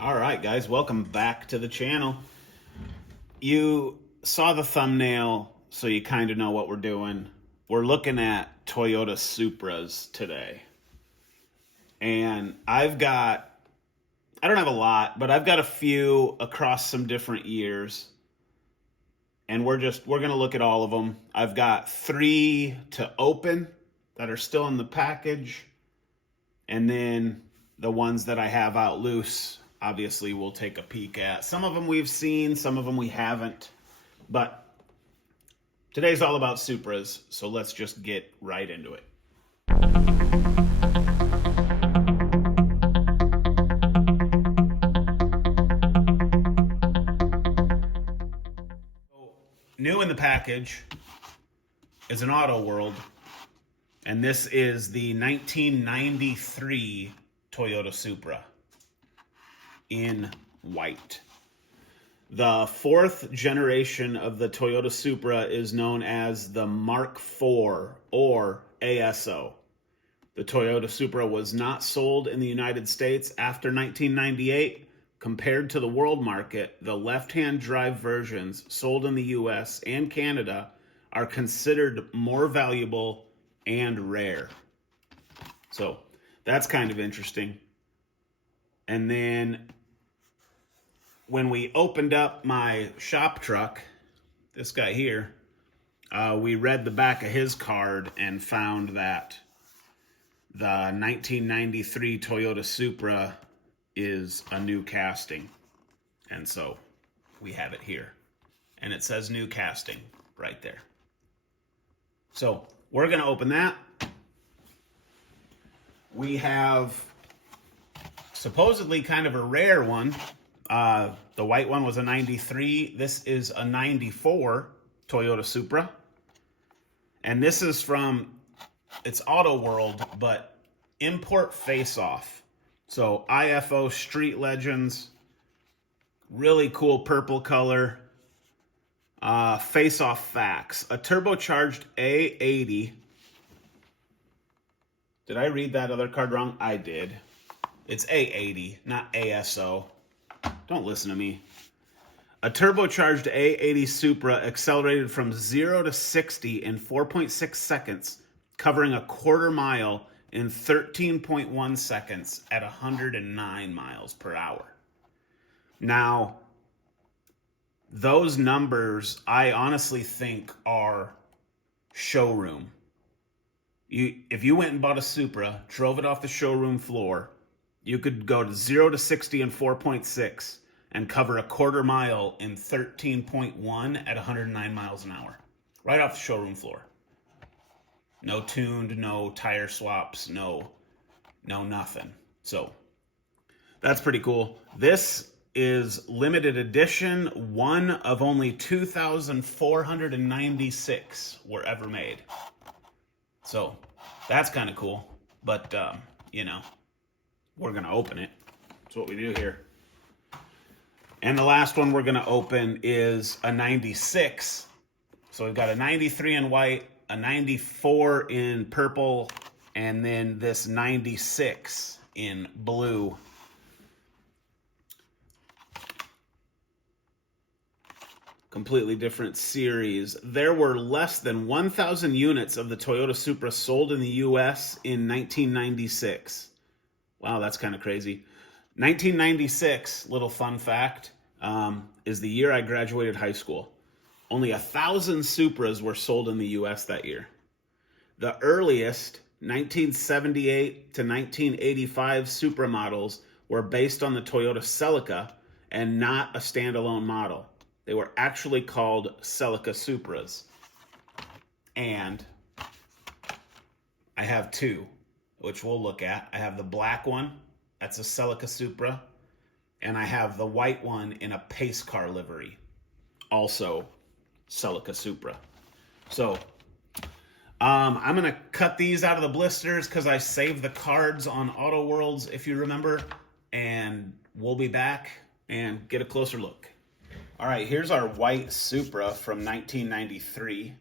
All right, guys, welcome back to the channel. You saw the thumbnail, so you kind of know what we're doing. We're looking at Toyota Supras today. And I don't have a lot, but I've got a few across some different years. And we're going to look at all of them. I've got 3 to open that are still in the package. And then the ones that I have out loose, obviously we'll take a peek at. Some of them we've seen, some of them we haven't. But today's all about Supras, so let's just get right into it. New in the package is an Auto World, and this is the 1993 Toyota Supra in white. The 4th generation of the Toyota Supra is known as the Mark IV or ASO. The Toyota Supra was not sold in the United States after 1998. Compared to the world market, the left-hand drive versions sold in the US and Canada are considered more valuable and rare. So that's kind of interesting. And then when we opened up my shop truck, this guy here, we read the back of his card and found that the 1993 Toyota Supra is a new casting. And so we have it here. And it says new casting right there. So we're going to open that. We have supposedly kind of a rare one. The white one was a 93. This is a 94 Toyota Supra. And this is from, it's Auto World, but import face-off. So IFO Street Legends, really cool purple color. Face-off facts. A turbocharged A80. Did I read that other card wrong? I did. It's A80, not ASO. Don't listen to me. A turbocharged A80 Supra accelerated from 0 to 60 in 4.6 seconds, covering a quarter mile in 13.1 seconds at 109 miles per hour. Now, those numbers, I honestly think, are showroom. If you went and bought a Supra, drove it off the showroom floor, you could go to 0 to 60 in 4.6 and cover a quarter mile in 13.1 at 109 miles an hour. Right off the showroom floor. No tuned, no tire swaps, no nothing. So that's pretty cool. This is limited edition. One of only 2,496 were ever made. So that's kind of cool. But, we're going to open it. That's what we do here. And the last one we're going to open is a 96. So we've got a 93 in white, a 94 in purple, and then this 96 in blue. Completely different series. There were less than 1,000 units of the Toyota Supra sold in the US in 1996. Wow, that's kind of crazy. 1996, little fun fact, is the year I graduated high school. Only 1,000 Supras were sold in the US that year. The earliest, 1978 to 1985 Supra models were based on the Toyota Celica and not a standalone model. They were actually called Celica Supras. And I have 2, which we'll look at. I have the black one, that's a Celica Supra, and I have the white one in a pace car livery, also Celica Supra. So I'm going to cut these out of the blisters because I saved the cards on Auto Worlds, if you remember, and we'll be back and get a closer look. All right, here's our white Supra from 1993.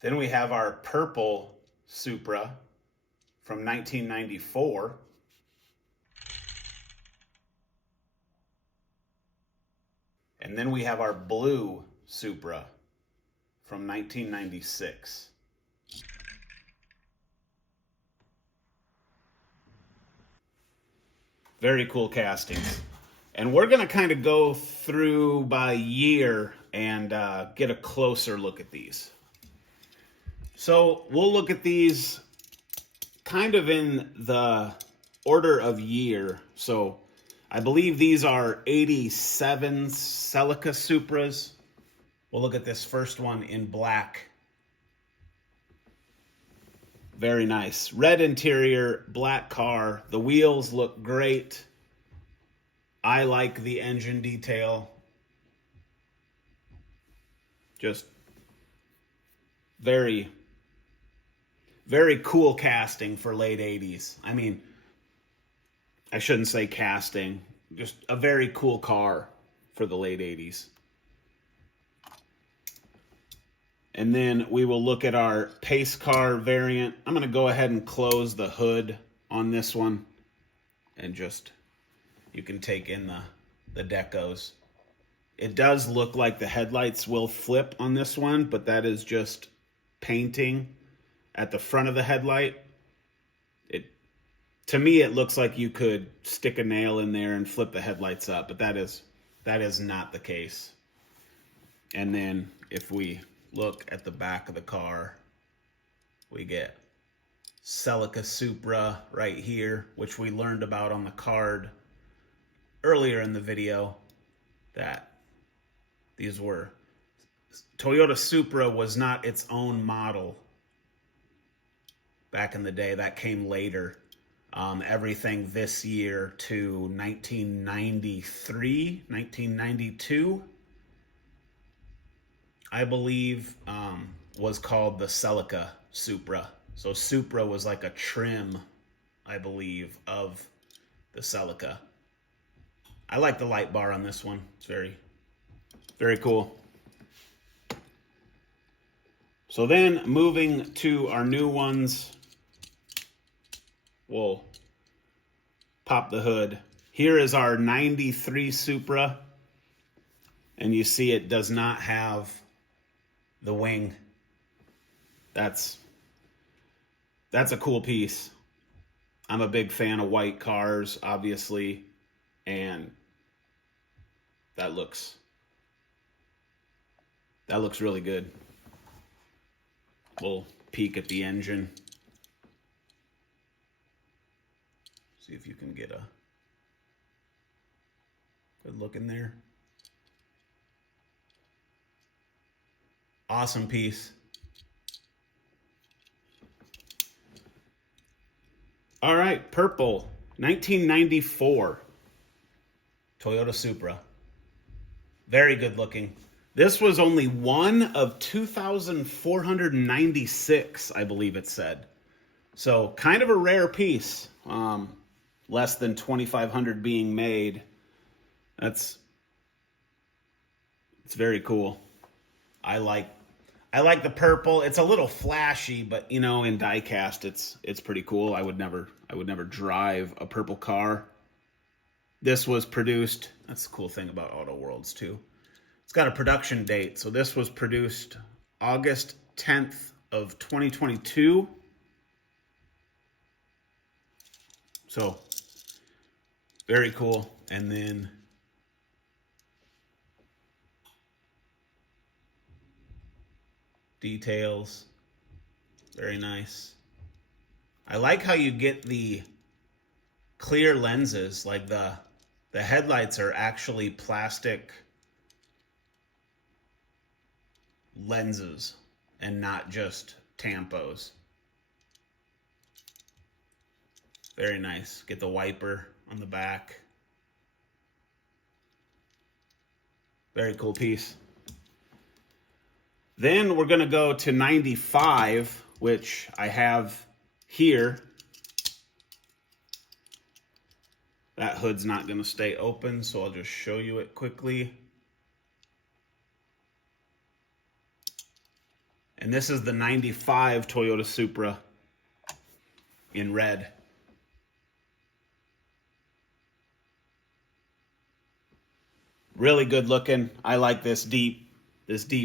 Then we have our purple Supra from 1994. And then we have our blue Supra from 1996. Very cool castings. And we're going to kind of go through by year and get a closer look at these. So we'll look at these kind of in the order of year. So I believe these are 87 Celica Supras. We'll look at this first one in black. Very nice. Red interior, black car. The wheels look great. I like the engine detail. Just very, very cool casting for late 80s. I mean, I shouldn't say casting. Just a very cool car for the late 80s. And then we will look at our pace car variant. I'm going to go ahead and close the hood on this one. And just, you can take in the decos. It does look like the headlights will flip on this one, but that is just painting at the front of the headlight. To me, it looks like you could stick a nail in there and flip the headlights up, but that is not the case. And then if we look at the back of the car, we get Celica Supra right here, which we learned about on the card earlier in the video, that these were, Toyota Supra was not its own model back in the day. That came later. Everything this year to 1993, 1992, I believe, was called the Celica Supra. So Supra was like a trim, I believe, of the Celica. I like the light bar on this one. It's very, very cool. So then moving to our new ones, we'll pop the hood. Here is our 93 Supra. And you see it does not have the wing. That's a cool piece. I'm a big fan of white cars, obviously. And that looks really good. We'll peek at the engine. See if you can get a good look in there. Awesome piece. All right, purple, 1994 Toyota Supra. Very good looking. This was only one of 2,496, I believe it said. So kind of a rare piece. Less than 2,500 being made. It's very cool. I like the purple. It's a little flashy, but you know, in diecast, it's pretty cool. I would never drive a purple car. This was produced. That's the cool thing about Auto Worlds too. It's got a production date. So this was produced August 10th of 2022. So very cool. And then details, very nice. I like how you get the clear lenses, like the headlights are actually plastic lenses and not just tampos. Very nice. Get the wiper on the back. Very cool piece. Then we're going to go to 95, which I have here. That hood's not going to stay open, so I'll just show you it quickly. And this is the 95 Toyota Supra in red. Really good looking. I like this deep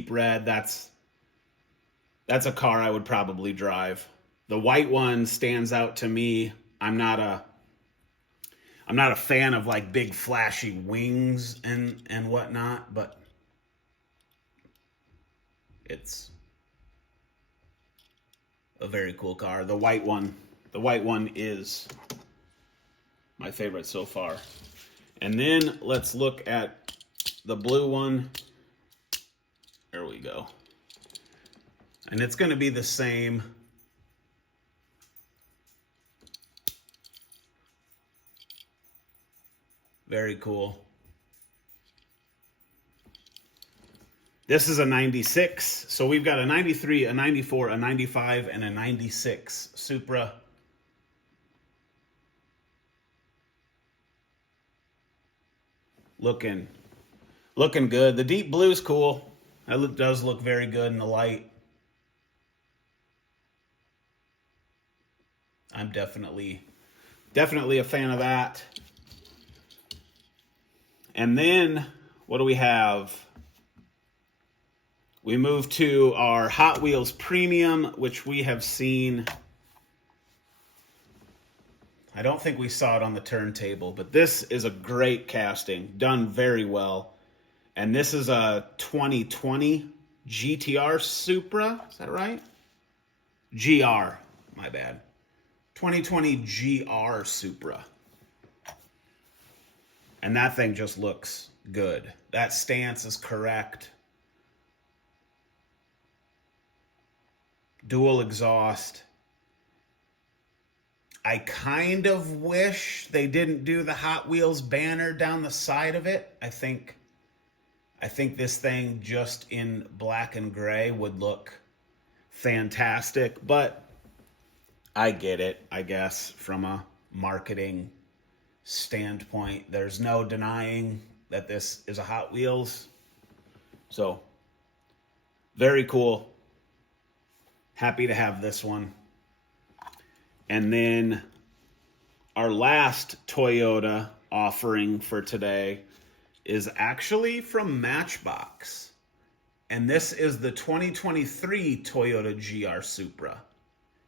red. That's a car I would probably drive. The white one stands out to me. I'm not a fan of like big flashy wings and whatnot, but it's a very cool car. The white one is my favorite so far. And then let's look at the blue one. There we go. And it's going to be the same. Very cool. This is a 96. So we've got a 93, a 94, a 95, and a 96 Supra. Looking good. The deep blue is cool. It does look very good in the light. I'm definitely a fan of that. And then what do we have? We move to our Hot Wheels Premium, which we have seen. I don't think we saw it on the turntable, but this is a great casting, done very well. And this is a 2020 GTR Supra, is that right? GR, my bad. 2020 GR Supra. And that thing just looks good. That stance is correct. Dual exhaust. I kind of wish they didn't do the Hot Wheels banner down the side of it. I think this thing just in black and gray would look fantastic, but I get it, I guess, from a marketing standpoint. There's no denying that this is a Hot Wheels. So, very cool. Happy to have this one. And then our last Toyota offering for today is actually from Matchbox. And this is the 2023 Toyota GR Supra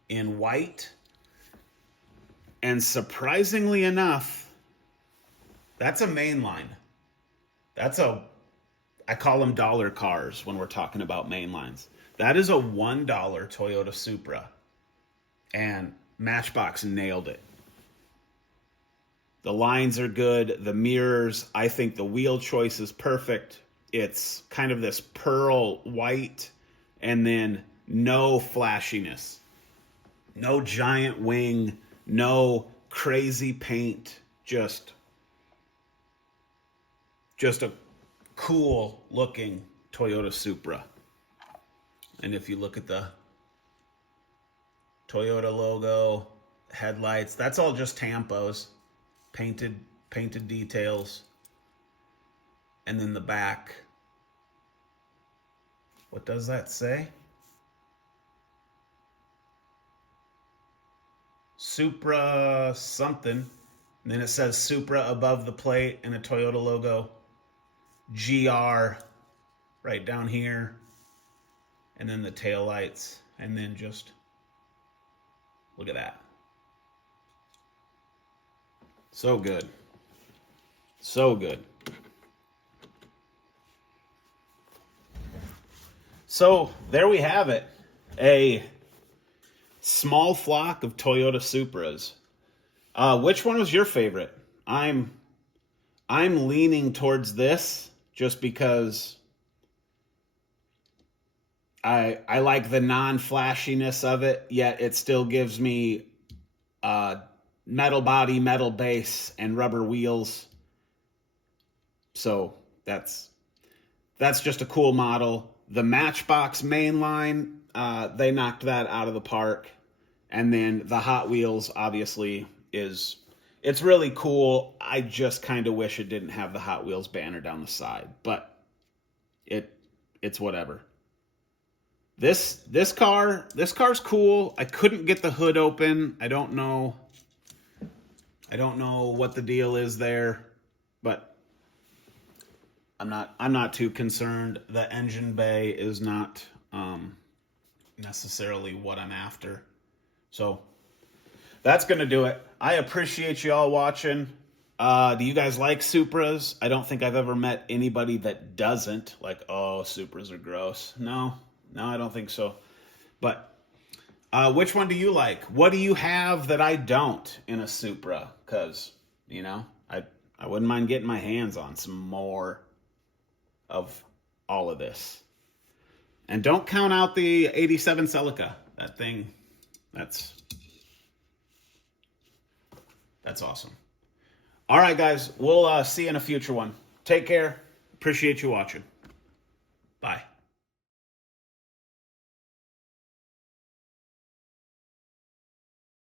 in white. And surprisingly enough, that's a mainline. I call them dollar cars when we're talking about mainlines. That is a $1 Toyota Supra. And Matchbox nailed it. The lines are good. The mirrors, I think the wheel choice is perfect. It's kind of this pearl white and then no flashiness. No giant wing, no crazy paint, just a cool looking Toyota Supra. And if you look at the Toyota logo, headlights, that's all just tampos, painted details. And then the back, what does that say? Supra something. And then it says Supra above the plate and a Toyota logo. GR right down here. And then the taillights. And then just look at that. So good. So good. So there we have it. A small flock of Toyota Supras. Which one was your favorite? I'm leaning towards this just because I like the non-flashiness of it, yet it still gives me metal body, metal base, and rubber wheels. So that's just a cool model. The Matchbox mainline, they knocked that out of the park. And then the Hot Wheels, obviously, it's really cool. I just kind of wish it didn't have the Hot Wheels banner down the side. But it's whatever. This car's cool. I couldn't get the hood open. I don't know what the deal is there, but I'm not too concerned. The engine bay is not necessarily what I'm after. So that's going to do it. I appreciate you all watching. Do you guys like Supras? I don't think I've ever met anybody that doesn't. Like, oh, Supras are gross. No, I don't think so. But which one do you like? What do you have that I don't in a Supra? Because, you know, I wouldn't mind getting my hands on some more of all of this. And don't count out the 87 Celica. That thing, that's awesome. All right, guys, we'll see you in a future one. Take care. Appreciate you watching.